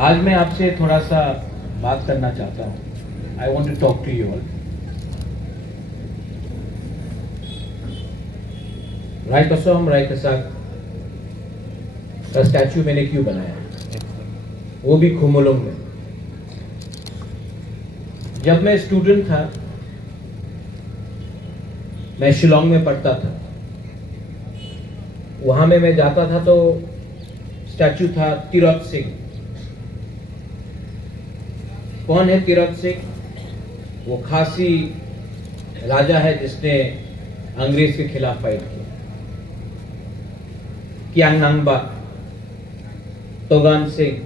आज मैं आपसे थोड़ा सा बात करना चाहता हूँ। I want to talk to you all. राय कसम राय कसाक का स्टैचू मैंने क्यों बनाया, वो भी खुमुलुंग में। जब मैं स्टूडेंट था, मैं शिलोंग में पढ़ता था, वहां में मैं जाता था तो स्टैचू था तिरोत सिंह। कौन है तिरोत सिंह? वो खासी राजा है जिसने अंग्रेज के खिलाफ फाइट किया। कियांग नांगबा, तोगान सिंह।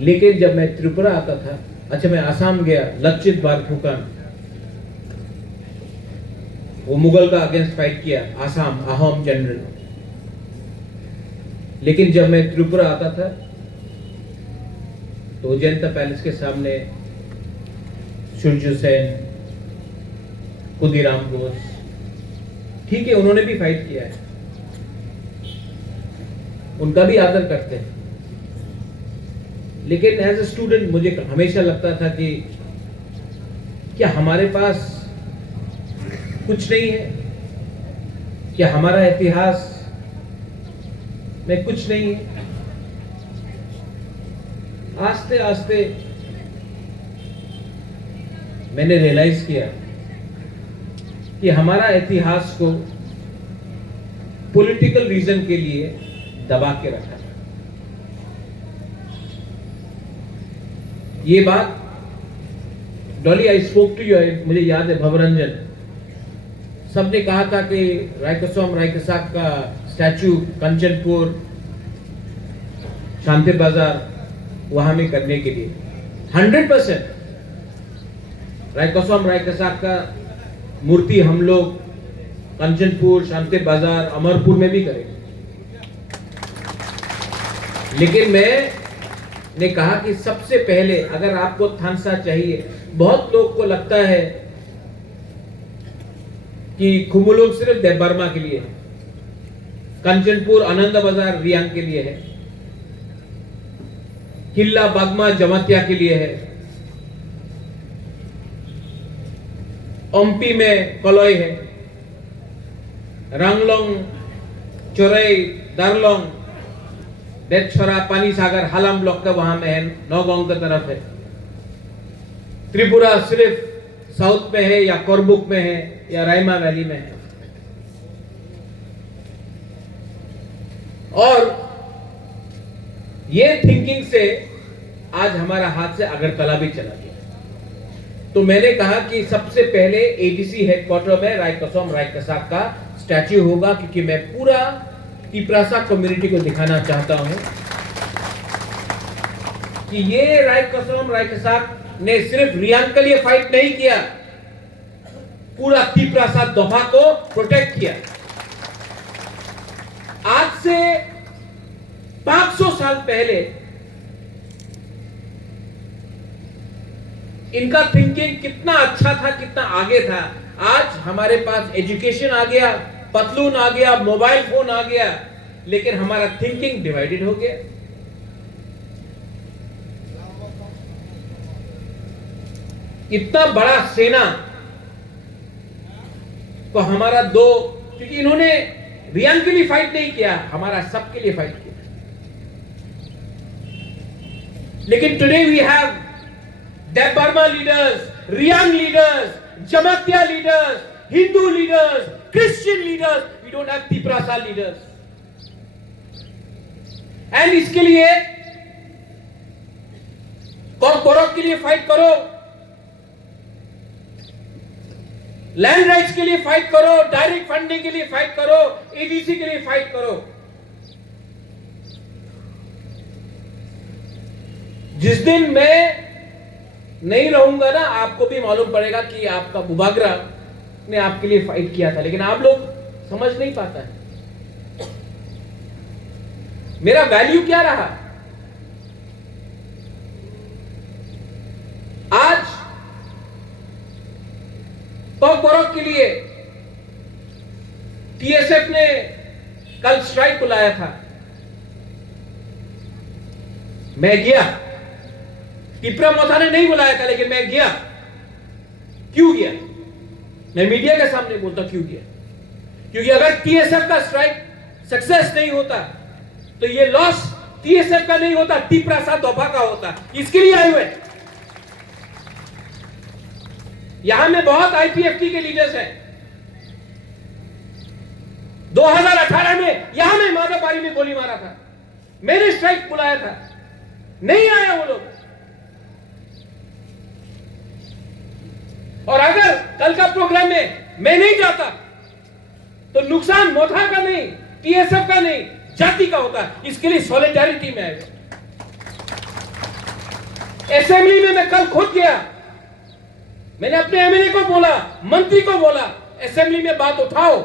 लेकिन जब मैं त्रिपुरा आता था, अच्छा मैं आसाम गया, लचित बारफुकन, वो मुगल का अगेंस्ट फाइट किया, आसाम अहोम जनरल। लेकिन जब मैं त्रिपुरा आता था तो जनता पैलेस के सामने सूर्य सेन, खुदीराम बोस, ठीक है उन्होंने भी फाइट किया है, उनका भी आदर करते हैं। लेकिन एज ए स्टूडेंट मुझे हमेशा लगता था कि क्या हमारे पास कुछ नहीं है, क्या हमारा इतिहास में कुछ नहीं है। आस्ते आस्ते मैंने रियलाइज किया कि हमारा इतिहास को पॉलिटिकल रीजन के लिए दबा के रखा है। ये बात Dolly I spoke to you, मुझे याद है भवरंजन, सबने कहा था कि रायकसोम रायकसाक का स्टैचू कंचनपुर शांति बाजार वहां में करने के लिए 100% रायकसोम रायकसाक का मूर्ति हम लोग कंचनपुर, शांति बाजार, अमरपुर में भी करेंगे। लेकिन मैंने कहा कि सबसे पहले अगर आपको थानसा चाहिए, बहुत लोग को लगता है कि खुमुलुंग सिर्फ देवबर्मा के लिए है, कंचनपुर आनंद बाजार रियांग के लिए है, किला बागमा जमातिया के लिए है, ओम्पी में कलोई है, रंगलोंग, चोरई, दारलोंग, देवछोरा, पानी सागर, हालाम ब्लॉक का वहां में है, नौगांव की तरफ है। त्रिपुरा सिर्फ साउथ में है या कोरबुक में है या रायमा वैली में है। और ये थिंकिंग से आज हमारा हाथ से अगरतला भी चला गया। तो मैंने कहा कि सबसे पहले एडीसी हेडक्वार्टर में रायकसोम रायकसाक का स्टैच्यू होगा, क्योंकि मैं पूरा तिप्रासा कम्युनिटी को दिखाना चाहता हूं कि ये रायकसोम रायकसाक ने सिर्फ रियांग के लिए फाइट नहीं किया, पूरा तिप्रासा दोहा को प्रोटेक्ट किया। आज से 500 साल पहले इनका थिंकिंग कितना अच्छा था, कितना आगे था। आज हमारे पास एजुकेशन आ गया, पतलून आ गया, मोबाइल फोन आ गया, लेकिन हमारा थिंकिंग डिवाइडेड हो गया। इतना बड़ा सेना तो हमारा दो, क्योंकि इन्होंने रियांग के लिए फाइट नहीं किया, हमारा सबके लिए फाइट किया। लेकिन today we have Debbarma leaders, Reang leaders, Jamatia leaders, Hindu leaders, Christian leaders, we don't have Tiprasa leaders. And इसके लिए कोरक के लिए फाइट करो, लैंड राइट्स के लिए फाइट करो, डायरेक्ट फंडिंग के लिए फाइट करो, एडीसी के लिए फाइट करो। जिस दिन मैं नहीं रहूंगा ना, आपको भी मालूम पड़ेगा कि आपका बुबागरा ने आपके लिए फाइट किया था, लेकिन आप लोग समझ नहीं पाता है मेरा वैल्यू क्या रहा। आज कोरक के लिए टीएसएफ ने कल स्ट्राइक बुलाया था, मैं गया, टिपरा मोथा ने नहीं बुलाया था, लेकिन मैं गया। क्यों गया? मैं मीडिया के सामने बोलता क्यों गया। क्योंकि अगर टीएसएफ का स्ट्राइक सक्सेस नहीं होता तो ये लॉस टीएसएफ का नहीं होता, टिपरा सा दोफा का होता। इसके लिए आए हुए। यहां में बहुत आईपीएफटी के लीडर्स हैं। 2018 में यहां में माधवपारी में गोली मारा था, मैंने स्ट्राइक बुलाया था, नहीं आया वो लोग। और अगर कल का प्रोग्राम में मैं नहीं जाता तो नुकसान मोथा का नहीं, टीएसएफ का नहीं, जाति का होता। इसके लिए सॉलिडारिटी में आए। असेंबली में मैं कल खुद गया, मैंने अपने एमएलए को बोला, मंत्री को बोला, असेंबली में बात उठाओ।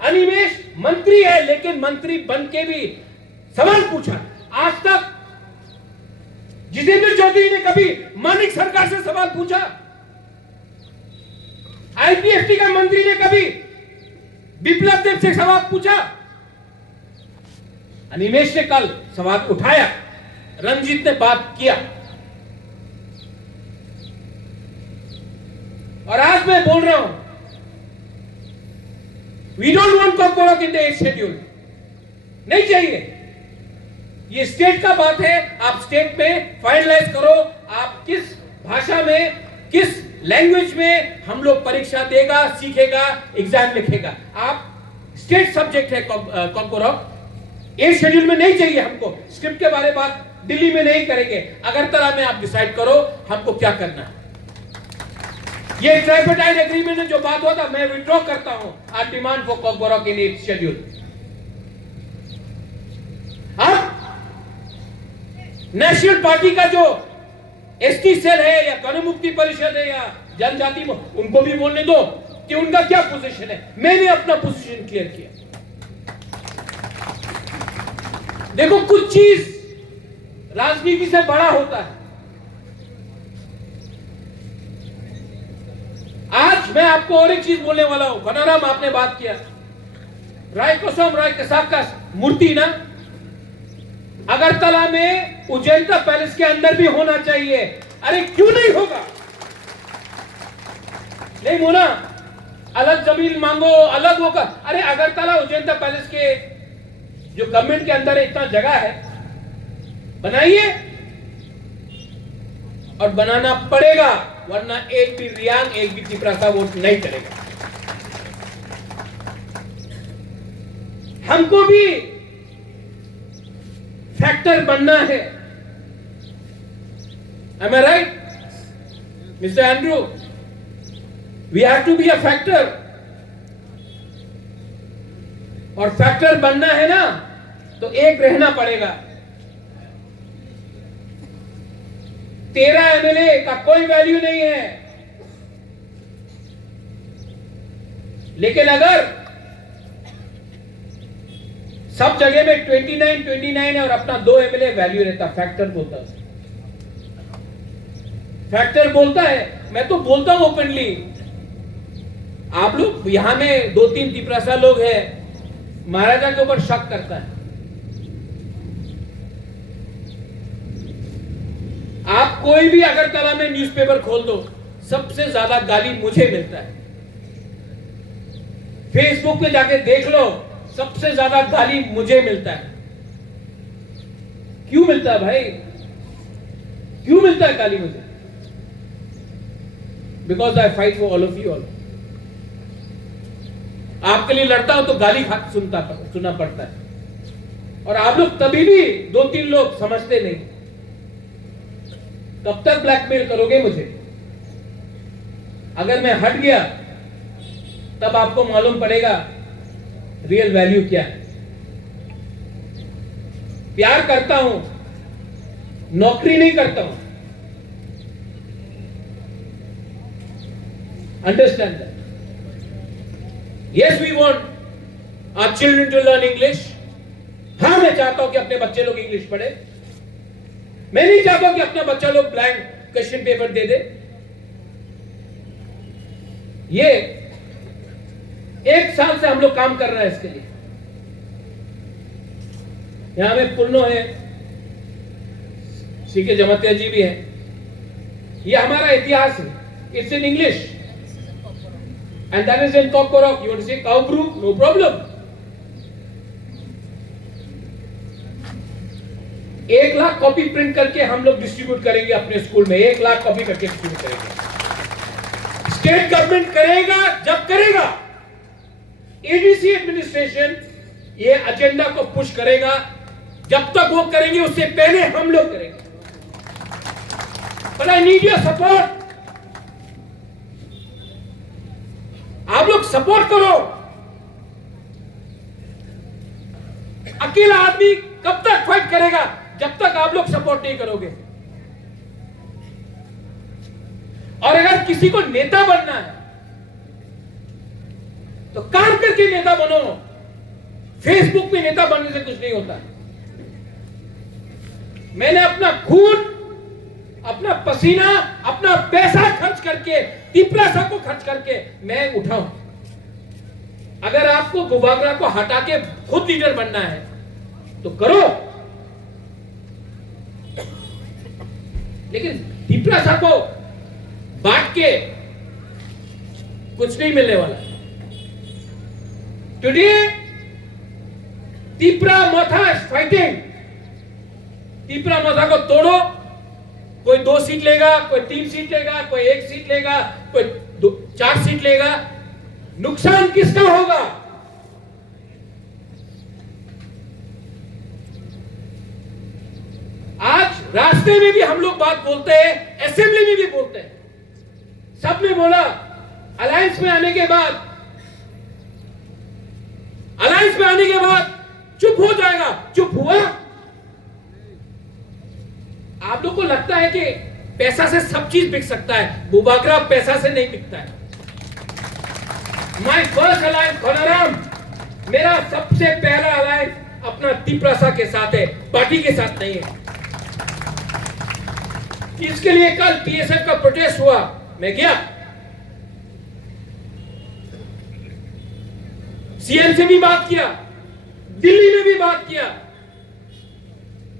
अनिमेष मंत्री है, लेकिन मंत्री बन के भी सवाल पूछा। आज तक जितेंद्र चौधरी ने कभी मानिक सरकार से सवाल पूछा? आईपीएफटी का मंत्री ने कभी विप्लव देव से सवाल पूछा? अनिमेष ने कल सवाल उठाया, रंजीत ने बात किया। और आज मैं बोल रहा हूं, we don't want Kokborok in the 8th schedule. नहीं चाहिए। ये स्टेट का बात है, आप स्टेट में फाइनलाइज करो। आप किस भाषा में, किस लैंग्वेज में हम लोग परीक्षा देगा, सीखेगा, एग्जाम लिखेगा। आप स्टेट सब्जेक्ट है कॉकबोरोक। 8th शेड्यूल में नहीं चाहिए हमको। स्क्रिप्ट के बारे में बात दिल्ली में नहीं करेंगे, अगरतला में आप डिसाइड करो हमको क्या करना है। ये ट्राइपार्टाइट एग्रीमेंट में जो बात हुआ था, मैं विड्रॉ करता हूं our demand for Kokborok in 8th schedule. अब नेशनल पार्टी का जो एसटी सेल है या गणमुक्ति परिषद है या जनजाति, उनको भी बोलने दो कि उनका क्या पोजीशन है। मैंने अपना पोजीशन क्लियर किया। देखो, कुछ चीज राजनीति से बड़ा होता है। आज मैं आपको और एक चीज बोलने वाला हूं। गनाराम, आपने बात किया रायकोसम राय कसाब का मूर्ति ना अगरतला में उजैनता पैलेस के अंदर भी होना चाहिए। अरे क्यों नहीं होगा? नहीं मोना, अलग जमीन मांगो, अलग होगा। अरे अगरतला उजैनता पैलेस के जो गवर्नमेंट के अंदर इतना जगह है, बनाइए। और बनाना पड़ेगा, वरना एक भी रियांग, एक भी टिपरा का वोट नहीं चलेगा। हमको भी फैक्टर बनना है। Am I right, Mr. Andrew? We have to be a factor. और फैक्टर बनना है ना, तो एक रहना पड़ेगा। 13 एमएलए का कोई वैल्यू नहीं है, लेकिन अगर सब जगह में 29 है और अपना 2 एमएलए, वैल्यू रहता। फैक्टर बोलता है, फैक्टर बोलता है। मैं तो बोलता हूं ओपनली। आप लोग यहां में 2-3 टिपरासा लोग हैं, महाराजा के ऊपर शक करता है। आप कोई भी अगरतला में न्यूज़पेपर खोल दो, सबसे ज्यादा गाली मुझे मिलता है। फेसबुक पे जाके देख लो, सबसे ज्यादा गाली मुझे मिलता है। क्यों मिलता है भाई? क्यों मिलता है गाली मुझे? Because I fight for all of you all. आपके लिए लड़ता हूं तो गाली सुनना पड़ता है। और आप लोग तभी भी 2-3 लोग समझते नहीं। कब तक ब्लैकमेल करोगे मुझे? अगर मैं हट गया तब आपको मालूम पड़ेगा रियल वैल्यू क्या है। प्यार करता हूं, नौकरी नहीं करता हूं। Understand that. Yes, we want our children to learn English. हां, मैं चाहता हूं कि अपने बच्चे लोग इंग्लिश पढ़े। मैं नहीं चाहता कि अपना बच्चा लोग ब्लैंक क्वेश्चन पेपर दे दे। ये 1 साल से हम लोग काम कर रहे हैं इसके लिए। यहां में पुन्नो है, सीके जमातिया जी भी है। ये हमारा इतिहास है। It's in English and that is in Kokborok. You want to say Kau Bru, no problem. 1 lakh copy print करके हम लोग डिस्ट्रीब्यूट करेंगे अपने स्कूल में। 1 लाख कॉपी करके डिस्ट्रीब्यूट करेंगे। स्टेट गवर्नमेंट करेगा जब करेगा। एडीसी एडमिनिस्ट्रेशन ये एजेंडा को पुश करेगा। जब तक वो करेंगे उससे पहले हम लोग करेंगे। But I need your support. आप लोग सपोर्ट करो। अकेला आदमी कब तक फाइट करेगा जब तक आप लोग सपोर्ट नहीं करोगे। और अगर किसी को नेता बनना है तो काम करके नेता बनो। फेसबुक में नेता बनने से कुछ नहीं होता। मैंने अपना खून, अपना पसीना, अपना पैसा खर्च करके, तिपरासा को खर्च करके मैं उठाऊं। अगर आपको गुबागरा को हटा के खुद लीडर बनना है तो करो, लेकिन तिपरासा को बांट के कुछ नहीं मिलने वाला। Today Tipra Motha is fighting. Tipra Motha को तोड़ो। कोई 2 सीट लेगा, कोई 3 सीट लेगा, कोई 1 सीट लेगा, कोई 4 सीट लेगा। नुकसान किसका होगा? आज रास्ते में भी हम लोग बात बोलते हैं, असेंबली में भी बोलते हैं। सबने बोला अलायंस में आने के बाद चुप हो जाएगा। चुप हुआ? आप लोग को लगता है कि पैसा से सब चीज बिक सकता है। बुबागरा पैसा से नहीं बिकता है। माय फर्स्ट अलायंस खनाराम, मेरा सबसे पहला अलायंस अपना तिपरासा के साथ है, पार्टी के साथ नहीं है। इसके लिए कल टीएसएफ का प्रोटेस्ट हुआ, मैं गया। सीएम से भी बात किया, दिल्ली में भी बात किया,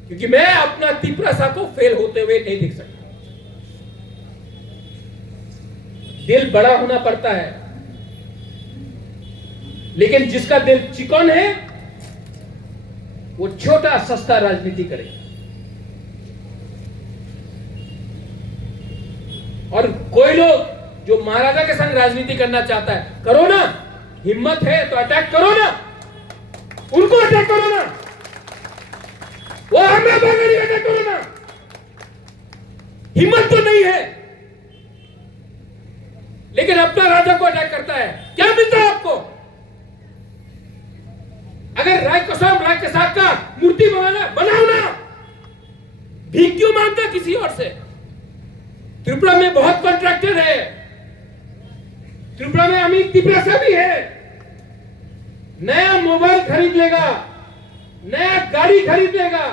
क्योंकि मैं अपना तिपरासा को फेल होते हुए नहीं देख सकता। दिल बड़ा होना पड़ता है, लेकिन जिसका दिल चिकन है वो छोटा सस्ता राजनीति करे। और कोई लोग जो महाराजा के संग राजनीति करना चाहता है, करो ना, हिम्मत है तो अटैक करो ना, उनको अटैक करो ना, वो हमें अटैक करो ना। हिम्मत तो नहीं है, लेकिन अपना राजा को अटैक करता है। क्या मिलता है आपको? अगर राय कसम राय के साथ का मूर्ति बनाना, बनाओ ना। भीख क्यों मांगता किसी और से? त्रिपुरा में बहुत कॉन्ट्रैक्टर है। त्रिपुरा में अमित तिपरासा भी है। नया मोबाइल खरीद लेगा, नया गाड़ी खरीद लेगा,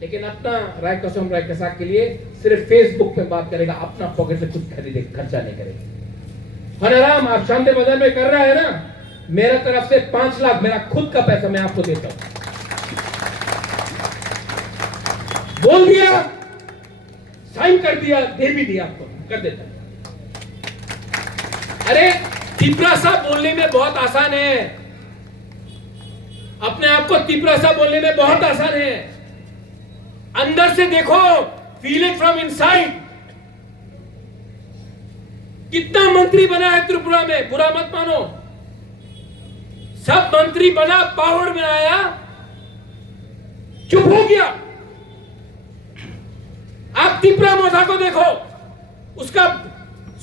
लेकिन अपना राय कसम राय के साथ के लिए सिर्फ फेसबुक पे बात करेगा, अपना पॉकेट से कुछ खरीदे, खर्चा नहीं करेगा। हनाराम आप शांति बाजार में कर रहा है ना, मेरा तरफ से 5 लाख मेरा खुद का पैसा मैं आपको देता हूं। बोल दिया, साइन कर दिया, दे भी दिया, आपको कर देता। अरे तिपरासा बोलने में बहुत आसान है, अपने आप को तिपरासा बोलने में बहुत आसान है। अंदर से देखो, फील इट फ्रॉम इनसाइड। कितना मंत्री बना है त्रिपुरा में, बुरा मत मानो। सब मंत्री बना, पावर में आया, चुप हो गया। आप तिपरा मोथा को देखो, उसका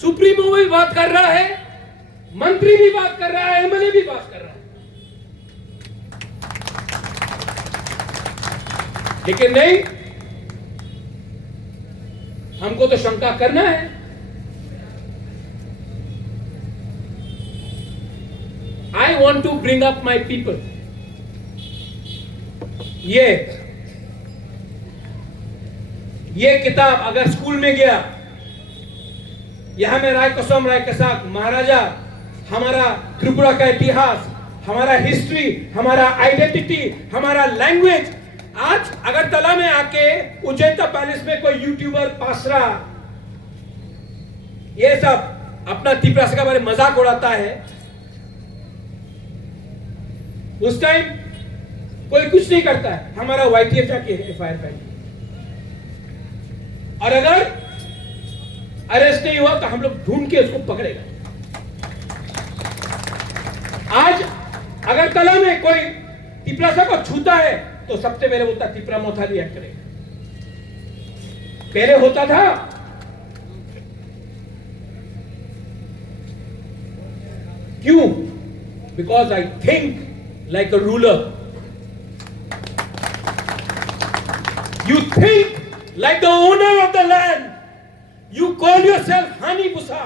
सुप्रीमो भी बात कर रहा है, मंत्री भी बात कर रहा है, एमएलए भी बात कर रहा है, लेकिन नहीं, हमको तो शंका करना है। I want to bring up my people. ये किताब अगर स्कूल में गया, यहां में राय कसम राय के साथ महाराजा, हमारा त्रिपुरा का इतिहास, हमारा हिस्ट्री, हमारा आइडेंटिटी, हमारा लैंग्वेज, आज अगरतला में आके उज्जैन पैलेस में कोई यूट्यूबर पासरा ये सब अपना तिपरासा के बारे में मजाक उड़ाता है, उस टाइम कोई कुछ नहीं करता है, हमारा YTF जाके FIR फाइल, और अगर अरेस्ट नहीं हुआ तो हम लोग ढूंढ के उसको पकड़ेगा। आज अगरतला में कोई तिपरासा को छूता है तो सबसे पहले बोलता तिपरा मोथाली एक्ट करेगा। पहले होता था क्यों? Because I think like a ruler, you think like the owner of the land. You call yourself Hani Busa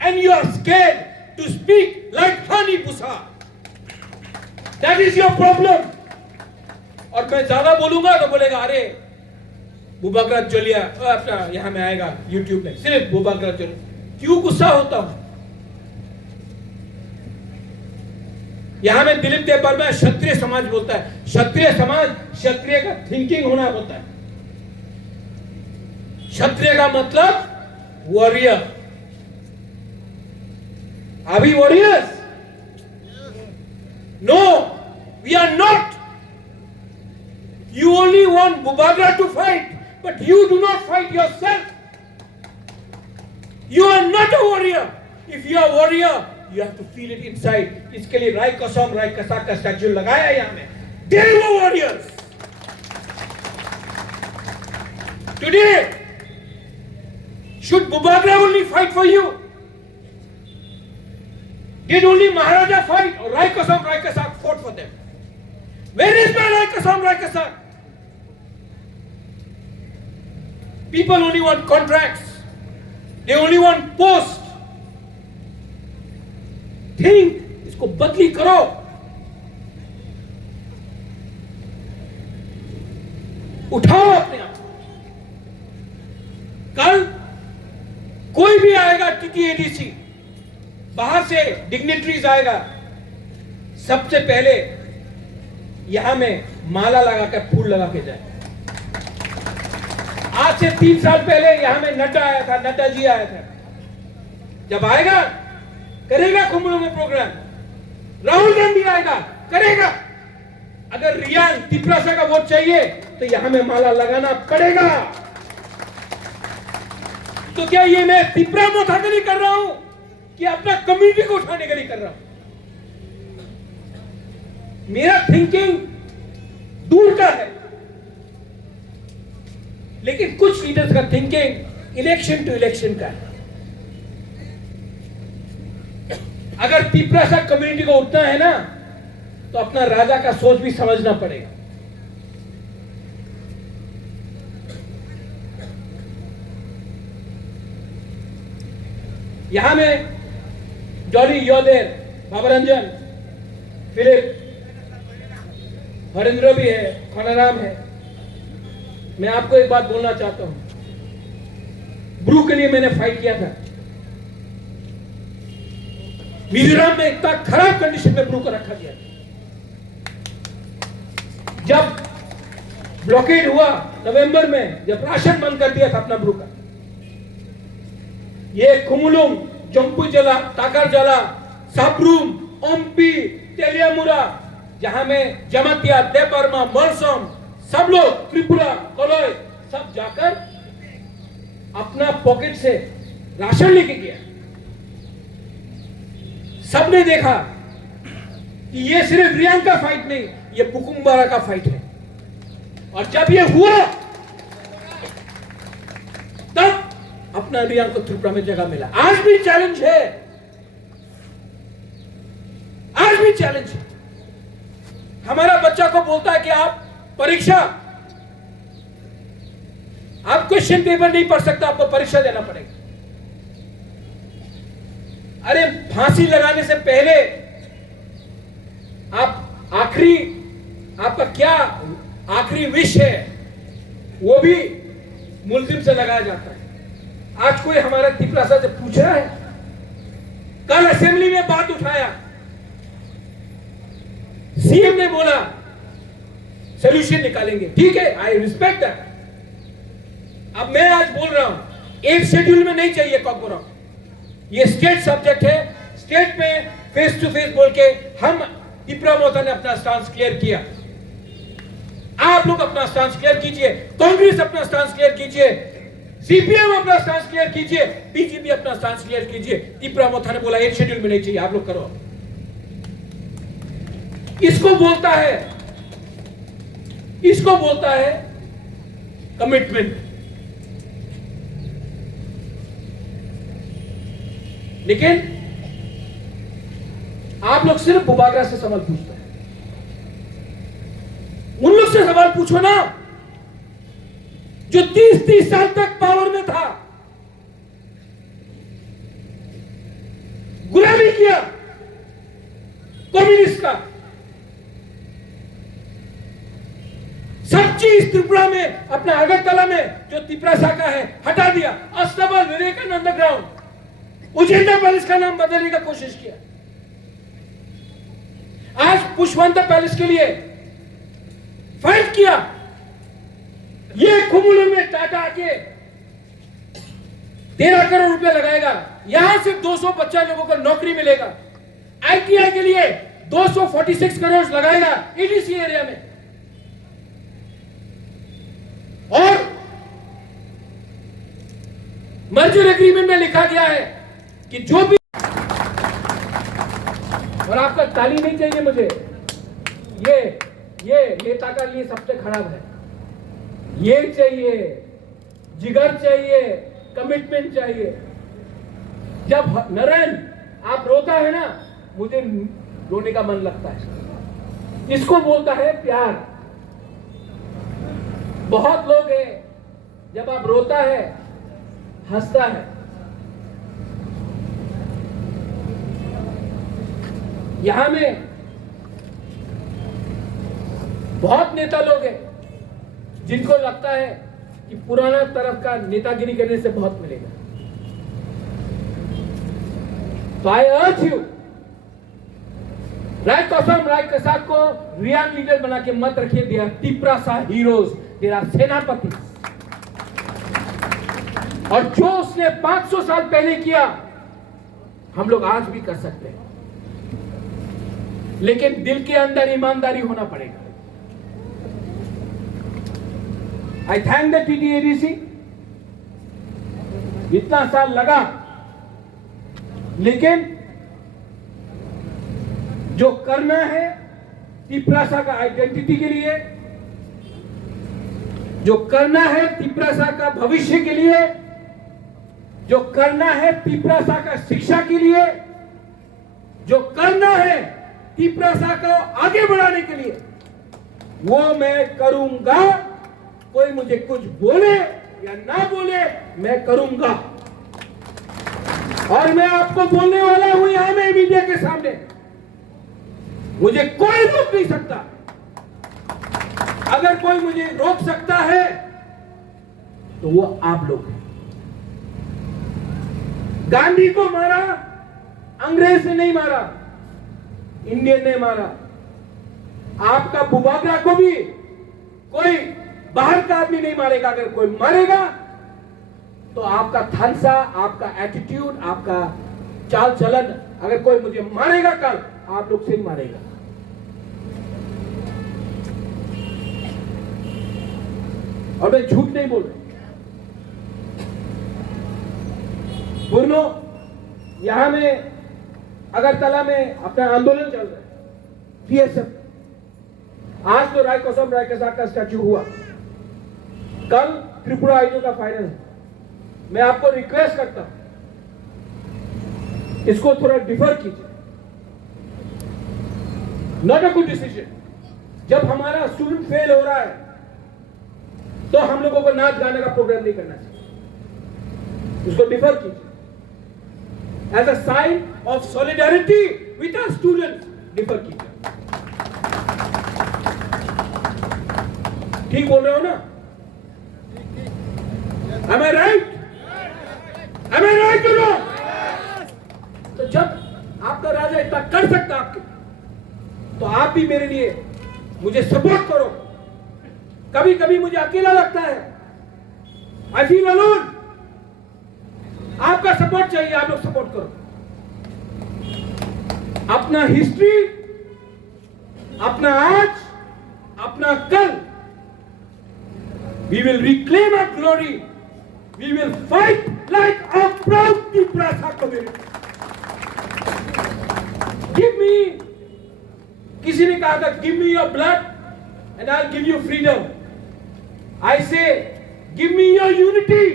and you are scared to speak like Hani Busa. That is your problem. और मैं ज्यादा बोलूंगा तो बोलेगा अरे बुबाकरात जोलिया अपना यहां में आएगा YouTube में, सिर्फ बुबाकरात जोलिया। क्यों गुस्सा होता हूं? यहां में दिलीप देव वर्मा क्षत्रिय समाज बोलता है, क्षत्रिय समाज, क्षत्रिय का थिंकिंग होना होता है। क्षत्रिय का मतलब warrior. Are we warriors? No, we are not. You only want Bubagra to fight, but you do not fight yourself. You are not a warrior. If you are a warrior, you have to feel it inside. इसके लिए राय कसम राय कसा का statue लगाया यहाँ में। They were warriors. Today, should Bubagra only fight for you? Did only Maharaja fight or Rai Kasam fought for them? Where is my Rai Kasam? People only want contracts. They only want posts. Think, इसको बदली करो। उठाओ अपने आप। कल कोई भी आएगा TTADC, बाहर से डिग्निटरीज आएगा, सबसे पहले यहां में माला लगा कर फूल लगा के जाए। आज से 3 साल पहले यहां में नड्डा आया था, नड्डा जी आया था। जब आएगा करेगा कुंभ में प्रोग्राम, राहुल गांधी आएगा करेगा। अगर रियान तिपरासा का वोट चाहिए तो यहां में माला लगाना पड़ेगा। तो क्या ये मैं तिपरा मोथा के लिए कर रहा हूं कि अपना कम्युनिटी को उठाने के लिए कर रहा हूं? मेरा थिंकिंग दूर का है, लेकिन कुछ लीडर्स का थिंकिंग इलेक्शन टू इलेक्शन का है। अगर तिपरासा कम्युनिटी को उठना है ना, तो अपना राजा का सोच भी समझना पड़ेगा। यहां में जॉली योदेर, बाबरंजन, फिलिप, हरेंद्र भी है, खनाराम है। मैं आपको एक बात बोलना चाहता हूं, ब्रू के लिए मैंने फाइट किया था। मिजोरम में इतना खराब कंडीशन में ब्रू को रखा गया। जब ब्लॉकेड हुआ नवंबर में, जब राशन बंद कर दिया था अपना ब्रू का, ये कुमुलुम, जम्पुजला, ताकारजला, साब्रूम, ओम्पी, तेलियामुरा, जहां में जमातिया, देवबर्मा, मलसम, सब लोग, त्रिपुरा, कलोय, सब जाकर अपना पॉकेट से राशन लेके गया। सबने देखा कि ये सिर्फ रियांग का फाइट नहीं, ये बुकुम्बारा का फाइट है। और जब ये हुआ तब अपना रियांग को त्रिपुरा में जगह मिला। आज भी चैलेंज है, आज भी चैलेंज है। हमारा बच्चा को बोलता है कि आप परीक्षा, आप क्वेश्चन पेपर नहीं पढ़ सकता, आपको परीक्षा देना पड़ेगा। अरे फांसी लगाने से पहले आप आखिरी, आपका क्या आखिरी विश है वो भी मुलजिम से लगाया जाता है। आज कोई हमारा तिपरासा से पूछ रहा है? कल असेंबली में बात उठाया, सीएम ने बोला सोल्यूशन निकालेंगे। ठीक है, आई रिस्पेक्ट दैट। अब मैं आज बोल रहा हूं 8 शेड्यूल में नहीं चाहिए कॉकबोरॉक, ये स्टेट सब्जेक्ट है। स्टेट में फेस टू फेस बोल के हम त्रिपुरा मोर्चा ने अपना स्टांस क्लियर किया। आप लोग अपना स्टांस क्लियर कीजिए, कांग्रेस अपना स्टांस क्लियर कीजिए, सीपीएम अपना स्टांस क्लियर कीजिए, बीजेपी अपना स्टांस क्लियर कीजिए। त्रिपुरा मोर्चा ने बोला 8 शेड्यूल में नहीं चाहिए, आप लोग करो। इसको बोलता है कमिटमेंट। लेकिन आप लोग सिर्फ बुबागरा से सवाल पूछते हैं। उन लोग से सवाल पूछो ना जो 30-30 साल तक पावर में था, गुलामी किया कम्युनिस्ट का, सब चीज त्रिपुरा में, अपना अगरतला में जो त्रिपुरा शाखा है हटा दिया। अस्तबल विवेकानंद ग्राउंड, उजेंडा पैलेस का नाम बदलने का कोशिश किया। आज पुष्पवंत पैलेस के लिए फाइट किया। ये कुमुलु में टाटा आके 13 करोड़ रुपया लगाएगा, यहां से 200 बच्चा लोगों को नौकरी मिलेगा। आईटीआई के लिए 246 करोड़ लगाएगा एडीसी एरिया में। और मर्जर एग्रीमेंट में लिखा गया है कि जो भी, और आपका ताली नहीं चाहिए मुझे, ये नेता का लिए सबसे खराब है। ये चाहिए, जिगर चाहिए, कमिटमेंट चाहिए। जब नरेन आप रोता है ना, मुझे रोने का मन लगता है। इसको बोलता है प्यार। बहुत लोग हैं जब आप रोता है हंसता है। यहां में बहुत नेता लोग हैं जिनको लगता है कि पुराना तरफ का नेतागिरी करने से बहुत मिलेगा। तो आई अर्ज यू, रायकोसम रायकसाक को रियल लीडर बना के मत रखिए। They are Tripura heroes, they are senapati. और जो उसने 500 साल पहले किया हम लोग आज भी कर सकते हैं, लेकिन दिल के अंदर ईमानदारी होना पड़ेगा। आई थैंक द टीटीएडीसी, इतना साल लगा, लेकिन जो करना है त्रिपुरा का आइडेंटिटी के लिए, जो करना है त्रिपुरा का भविष्य के लिए, जो करना है त्रिपुरा का शिक्षा के लिए, जो करना है त्रिपुरा को आगे बढ़ाने के लिए, वो मैं करूंगा। कोई मुझे कुछ बोले या ना बोले, मैं करूंगा। और मैं आपको बोलने वाला हूं यहां में मीडिया के सामने, मुझे कोई रोक नहीं सकता। अगर कोई मुझे रोक सकता है तो वो आप लोग हैं। गांधी को मारा अंग्रेज ने नहीं मारा, इंडियन ने मारा। आपका बुबागरा को भी कोई बाहर का आदमी नहीं मारेगा। अगर कोई मारेगा तो आपका थानसा, आपका एटीट्यूड, आपका चाल चलन, अगर कोई मुझे मारेगा कल, आप लोग से मारेगा। और मैं झूठ नहीं बोल रहा। पूर्णो यहां में अगरतला में अपना आंदोलन चल रहा है, बीएसएफ। आज तो रायकोसम रायकसाक का स्टैच्यू हुआ, कल त्रिपुरा आइजो का फाइनल है। मैं आपको रिक्वेस्ट करता हूं, इसको थोड़ा डिफर कीजिए। Not a good decision. जब हमारा स्टूडेंट फेल हो रहा है तो हम लोगों को नाच गाने का प्रोग्राम नहीं करना चाहिए, इसको डिफर कीजिए। As a sign of solidarity with our students, defer कीजिए। ठीक बोल रहे हो ना? Am I right? Am I right or not? तो जब आपका राजा इतना कर सकता आपके, तो आप भी मेरे लिए मुझे सपोर्ट करो। कभी कभी मुझे अकेला लगता है, आई फील अलोन। आपका सपोर्ट चाहिए, आप लोग सपोर्ट करो। अपना हिस्ट्री, अपना आज, अपना कल, we will reclaim our glory, we will fight like a proud Tiprasa community. Give me, किसी ने कहा था give me your blood and I'll give you freedom. I say give me your unity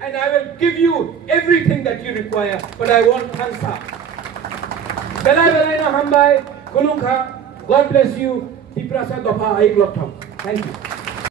and I will give you everything that you require, but I want Khansa. Belai belai na hambai, kulung kha, God bless you, Tiprasa dopa aik lotham. Thank you.